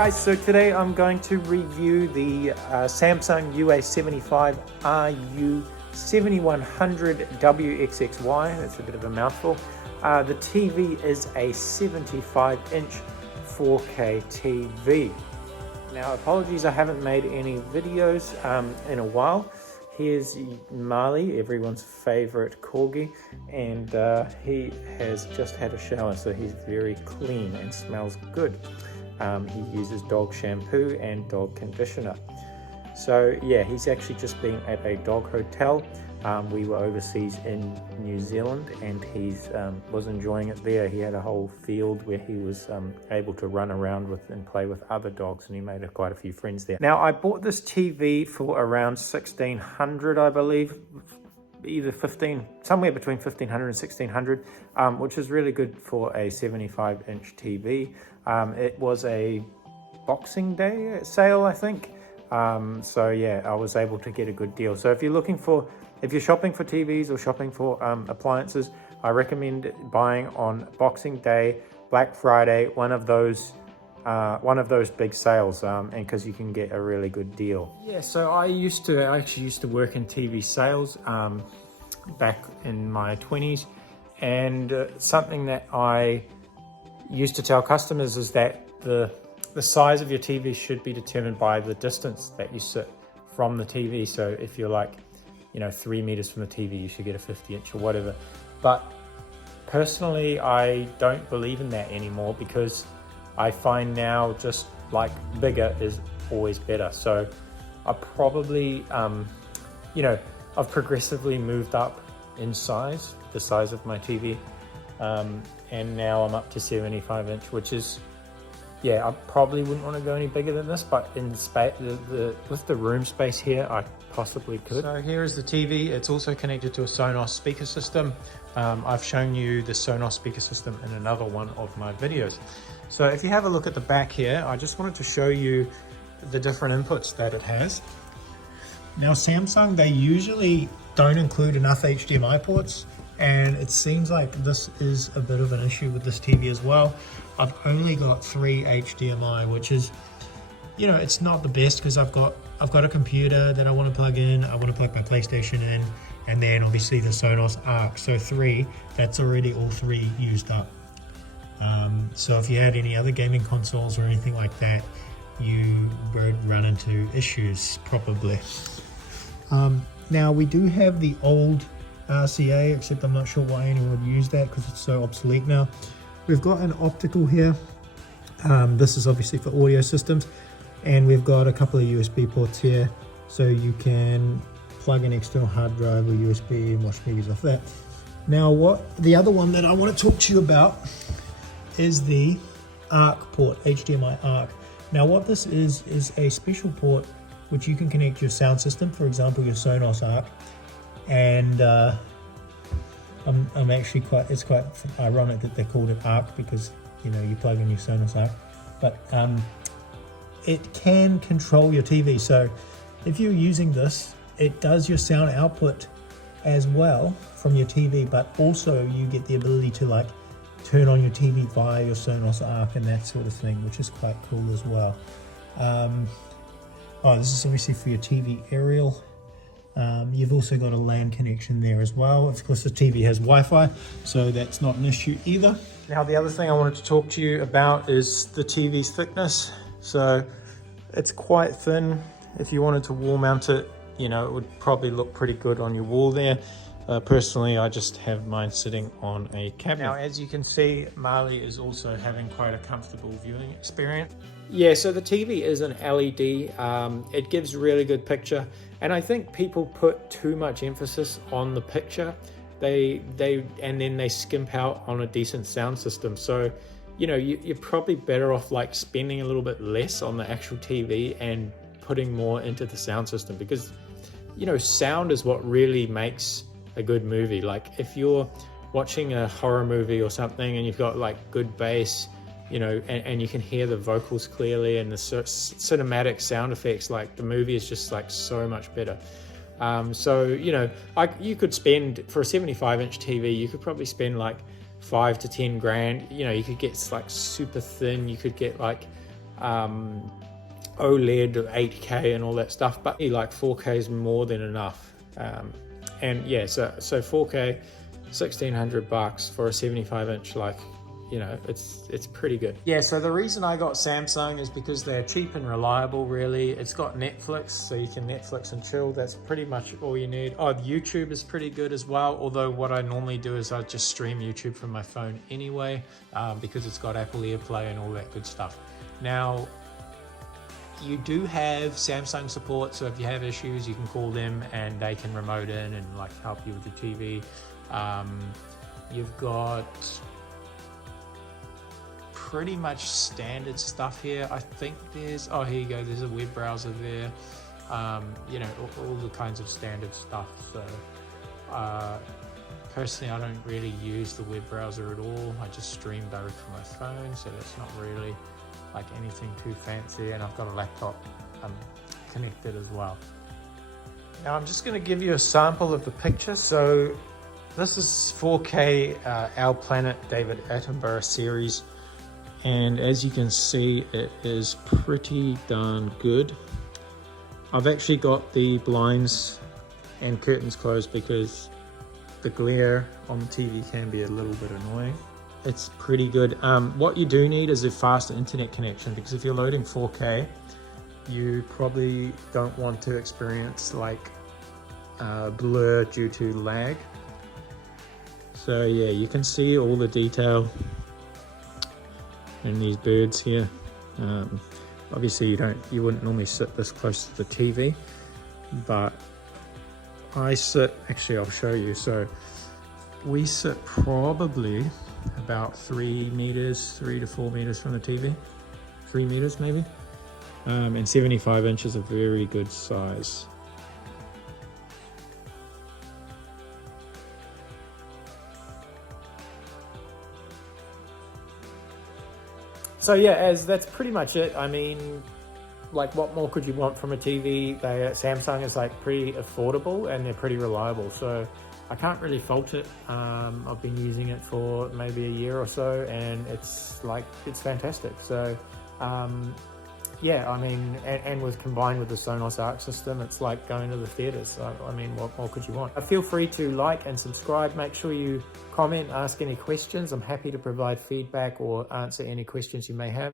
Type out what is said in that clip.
guys, so today I'm going to review the Samsung UA75RU7100WXXY. That's a bit of a mouthful. The TV is a 75-inch 4K TV. Now, apologies, I haven't made any videos in a while. Here's Marley, everyone's favorite corgi, and he has just had a shower, so he's very clean and smells good. He uses dog shampoo and dog conditioner. So yeah, he's actually just been at a dog hotel. We were overseas in New Zealand, and he was enjoying it there. He had a whole field where he was able to run around with and play with other dogs, and he made quite a few friends there. Now, I bought this TV for around $1,600, I believe, either somewhere between $1,500 and $1,600, which is really good for a 75-inch TV. It was a Boxing Day sale, I think. So yeah, I was able to get a good deal. So if you're shopping for TVs or shopping for appliances, I recommend buying on Boxing Day, Black Friday, one of those big sales, and because you can get a really good deal. Yeah, so I actually used to work in TV sales back in my 20s, and something that I used to tell customers is that the size of your TV should be determined by the distance that you sit from the TV. So if you're like, 3 meters from the TV, you should get a 50-inch or whatever. But personally, I don't believe in that anymore, because I find now just like bigger is always better. So I probably, I've progressively moved up in size, the size of my TV. And now I'm up to 75-inch, which is, yeah, I probably wouldn't want to go any bigger than this, but in space, with the room space here, I possibly could. So here is the TV. It's also connected to a Sonos speaker system. I've shown you the Sonos speaker system in another one of my videos. So if you have a look at the back here, I just wanted to show you the different inputs that it has. Now, Samsung, they usually don't include enough HDMI ports, and it seems like this is a bit of an issue with this TV as well. I've only got 3 HDMI, which is, it's not the best, because I've got a computer that I want to plug in, I want to plug my PlayStation in, and then obviously the Sonos Arc. So 3, that's already all 3 used up. So if you had any other gaming consoles or anything like that, you would run into issues probably. Now we do have the old RCA, except I'm not sure why anyone would use that, because it's so obsolete now. We've got an optical here. This is obviously for audio systems, and we've got a couple of USB ports here, so you can plug an external hard drive or USB and watch movies off that. Now, the other one that I want to talk to you about is the ARC port, HDMI ARC. Now, what this is a special port which you can connect to your sound system, for example, your Sonos Arc. And it's quite ironic that they called it ARC, because you plug in your Sonos Arc, but it can control your TV. So if you're using this, it does your sound output as well from your TV, but also you get the ability to turn on your TV via your Sonos Arc and that sort of thing, which is quite cool as well. This is obviously for your TV aerial. You've also got a LAN connection there as well. Of course, the TV has Wi-Fi, so that's not an issue either. Now, the other thing I wanted to talk to you about is the TV's thickness. So it's quite thin. If you wanted to wall mount it, it would probably look pretty good on your wall there. Personally, I just have mine sitting on a cabinet. Now, as you can see, Marley is also having quite a comfortable viewing experience. Yeah, so the TV is an LED. It gives really good picture. And I think people put too much emphasis on the picture. And then they skimp out on a decent sound system. So, you're probably better off spending a little bit less on the actual TV and putting more into the sound system, because, sound is what really makes a good movie. If you're watching a horror movie or something and you've got good bass, and you can hear the vocals clearly and the cinematic sound effects, the movie is just so much better. You could spend, for a 75-inch TV, you could probably spend 5 to 10 grand. You could get super thin, you could get OLED of 8K and all that stuff, but like 4K is more than enough. And yeah, so 4K, $1,600 for a 75-inch, like, you know, it's pretty good. Yeah, so the reason I got Samsung is because they're cheap and reliable, really. It's got Netflix, so you can Netflix and chill. That's pretty much all you need. Oh, YouTube is pretty good as well, although what I normally do is I just stream YouTube from my phone anyway, because it's got Apple AirPlay and all that good stuff. Now, you do have Samsung support, so if you have issues, you can call them and they can remote in and like help you with the TV. You've got pretty much standard stuff here. I think there's, oh, here you go, there's a web browser there. You know, all the kinds of standard stuff. So personally, I don't really use the web browser at all. I just stream direct from my phone, so that's not really like anything too fancy, and I've got a laptop connected as well. Now I'm just going to give you a sample of the picture. So this is 4K Our Planet David Attenborough series, and as you can see, it is pretty darn good. I've actually got the blinds and curtains closed because the glare on the TV can be a little bit annoying. It's pretty good. What you do need is a faster internet connection, because if you're loading 4K, you probably don't want to experience like blur due to lag. So yeah, you can see all the detail in these birds here. Obviously you wouldn't normally sit this close to the TV, but I sit, actually I'll show you. So we sit probably about 3 to 4 meters from the TV, 3 meters maybe, and 75 inches a very good size. So yeah, that's pretty much it. I mean, like, what more could you want from a TV? Samsung is like pretty affordable and they're pretty reliable, so I can't really fault it. I've been using it for maybe a year or so, and it's fantastic. So yeah, I mean, and combined with the Sonos Arc system, it's like going to the theaters. So, I mean, what more could you want? Feel free to like and subscribe. Make sure you comment, ask any questions. I'm happy to provide feedback or answer any questions you may have.